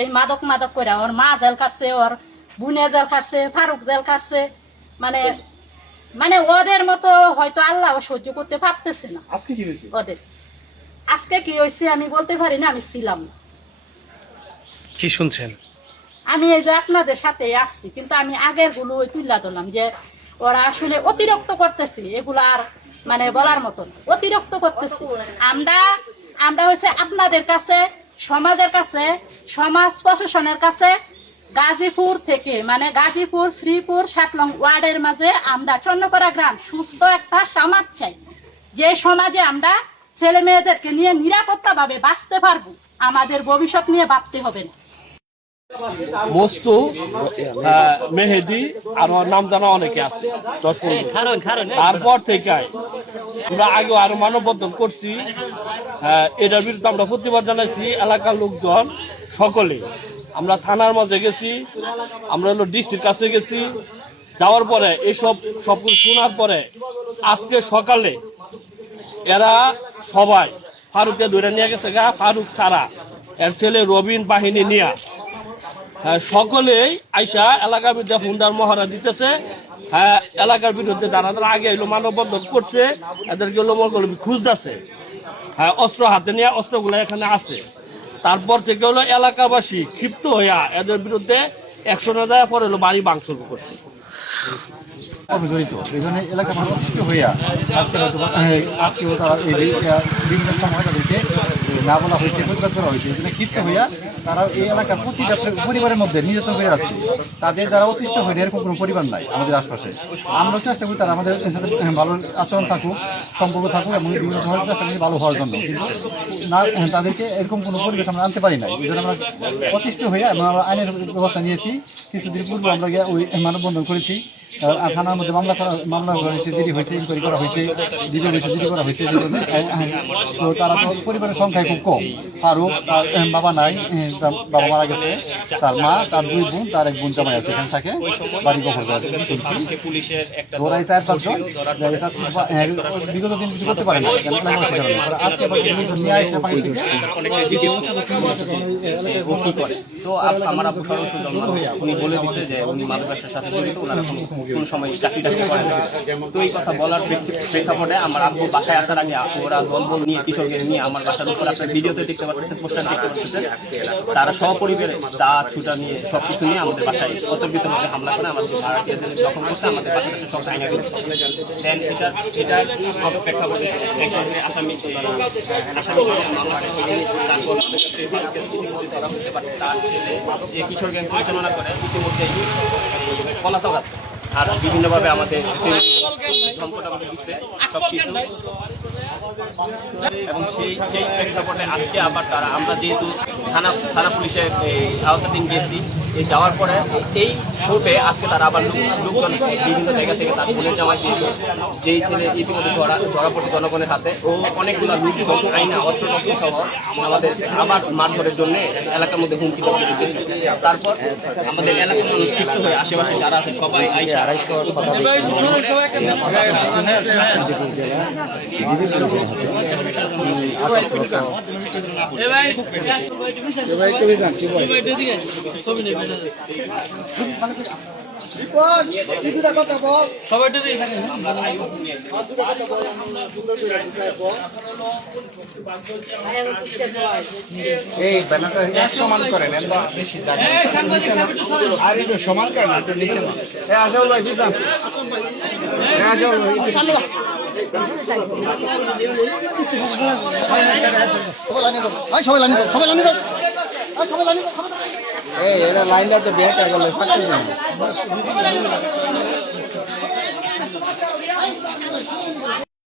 এই মাদক মাদক করে ওর মা জেল কাটছে, ওর বুনে জেল কাটছে, ফারুক জেল কাটছে। মানে মানে ওদের মতো হয়তো আল্লাহ সহ্য করতে পারতেছে না। আজকে কি হয়েছে ওদের আজকে কি হয়েছে আমি বলতে পারি না, আমি ছিলাম না। কি শুনছেন? আমি এই যে আপনাদের সাথে আসছি, কিন্তু আমি আগের গুলো তুললা দিলাম যে ওরা আসলে অতিরিক্ত করতেছে, এগুলো আর মানে বলার মতন অতিরিক্ত করতেছে। আমরা হচ্ছে আপনাদের কাছে, সমাজের কাছে, সমাজ প্রশাসনের কাছে গাজীপুর থেকে মানে গাজীপুর, শ্রীপুর, 7 নং ওয়ার্ডের মাঝে আমরা চন্নপাড়া গ্রাম সুস্থ একটা সমাজ চাই, যে সমাজে আমরা ছেলে মেয়েদেরকে নিয়ে নিরাপত্তা ভাবে বাঁচতে পারবো, আমাদের ভবিষ্যৎ নিয়ে ভাবতে হবে না। বস্তু মেহেদি আর নাম জানা অনেকে আছে। তারপর থেকে আমরা আগে আরো মানববন্ধন করছি, এটার বিরুদ্ধে আমরা প্রতিবাদ জানাইছি। এলাকার লোকজন সকলে আমরা থানার মাঝে গেছি, আমরা হলো ডিসির কাছে গেছি। যাওয়ার পরে এইসব সব শোনার পরে আজকে সকালে এরা সবাই ফারুককে ধরে নিয়ে গেছে গা, ফারুক সারা এর ছেলে রবিন বাহিনী নিয়ে সকলেই আইসা এলাকার বিরুদ্ধে হুন্ডার মহড়া দিতেছে। এলাকার বিরুদ্ধে যারা আগে এলো মানববন্ধন করছে এদেরকে হলো খুঁজতেছে। অস্ত্র হাতে নিয়ে অস্ত্রগুলো এখানে আছে। তারপর থেকে হলো এলাকাবাসী ক্ষিপ্ত হইয়া এদের বিরুদ্ধে অ্যাকশন দেওয়া পরে হলো বাড়ি ভাঙচুর করছে। জড়িত এখানে এলাকার মানুষ হইয়া আজকেও তারা বিভিন্ন সময় তাদেরকে না বলা হয়েছে, প্রতিবাদ করা হয়েছে। এখানে ক্ষিপ্ত হইয়া তারা এই এলাকার প্রতিটা পরিবারের মধ্যে নির্যাতন করে আসছে। তাদের দ্বারা অতিষ্ঠ হয়ে এরকম কোনো পরিবার নাই আমাদের আশপাশে। আমরা চেষ্টা করি তারা আমাদের সাথে ভালো আচরণ থাকুক, সম্পর্ক থাকুক এবং বিভিন্ন সময় চেষ্টা করি ভালো হওয়ার জন্য, কিন্তু না তাদেরকে এরকম কোনো পরিবেশ আমরা আনতে পারি না। এই জন্য আমরা অতিষ্ঠ হয়ে আমরা আইনের ব্যবস্থা নিয়েছি। কিছুদিন পূর্বে আমরা গিয়ে ওই মানববন্ধন করেছি, থানার মধ্যে মামলা হয়েছে, জিডি হয়েছে, ইনকোয়ারি করা হয়েছে, ডিজি হয়েছে, জিডি করা হয়েছে। তো তারা তো পরিবারের সংখ্যায় খুব কম। ফারুক তার বাবা নাই, বাবা মারা গেছে, তার মা, তার 2 বোন, তার 1 বোন জামাই আছে, এখানে থাকে, বাড়ি গোপন আছে। ওরাই 4-5 জন বিগত দিন কিছু করতে পারে না, আজকে নিয়ে আসে পানি থেকে। তো আমার আব্বু উনি বলে দিচ্ছে যে উনি মাদক ব্যবসার সাথে জড়িত, ওনারা কোন সময় চাকরি টাকরি করে না। তো এই কথা বলার প্রেক্ষাপটে আমার আব্বু বাসায় আসার আগে ওরা দলবল নিয়ে কিশোরদের নিয়ে আমার বাসার উপর আপনার ভিডিওতে দেখতে পাচ্ছেন, পোস্টার দেখতে পাচ্ছেন, তারা সপরিবারে দা ছুটা নিয়ে সবকিছু নিয়ে আমাদের বাসায় অতর্কিত ভাবে হামলা করে আমাদের ভাড়াটিয়াদের যখন করছে আমাদের বাসার কাছে সব আইনা দিচ্ছে। দেন এটা প্রেক্ষাপটে একজন আসামি ধরা হতে পারে। তার ছেলে যে কিশোর গ্যাং পরিচালনা করে ইতিমধ্যেই পলাতক আছে, আর বিভিন্নভাবে আমাদের ধমকটা দিচ্ছে সবকিছু। এবং সেই প্রেক্ষাপটে আজকে আবার আমরা যেহেতু থানা পুলিশের আওতাধীন গেছি, এই যাওয়ার পরে এই গ্রুপে আজকে তারা আবার লোকজন বিভিন্ন জায়গা থেকে তার বোনের জামাই দিয়েছে, যেই ছেলে ইতিমধ্যে ধরা পড়ছে জনগণের হাতে। ও অনেকগুলো লুট আইনা অস্ত্র সহ আমাদের আবার মারধরের জন্য এলাকার মধ্যে হুমকি দিয়েছে। তারপর আমাদের এলাকার মানুষ ক্ষিপ্ত হয়ে আশেপাশে যারা আছে সবাই আইসা এই ব্যানারটা সমান করেন, বেশি আর একটু সমান করেন, একটু নিচে না। আসল ভাই বুঝলাম, আসল এই লাইনটা তো বের করে গেল।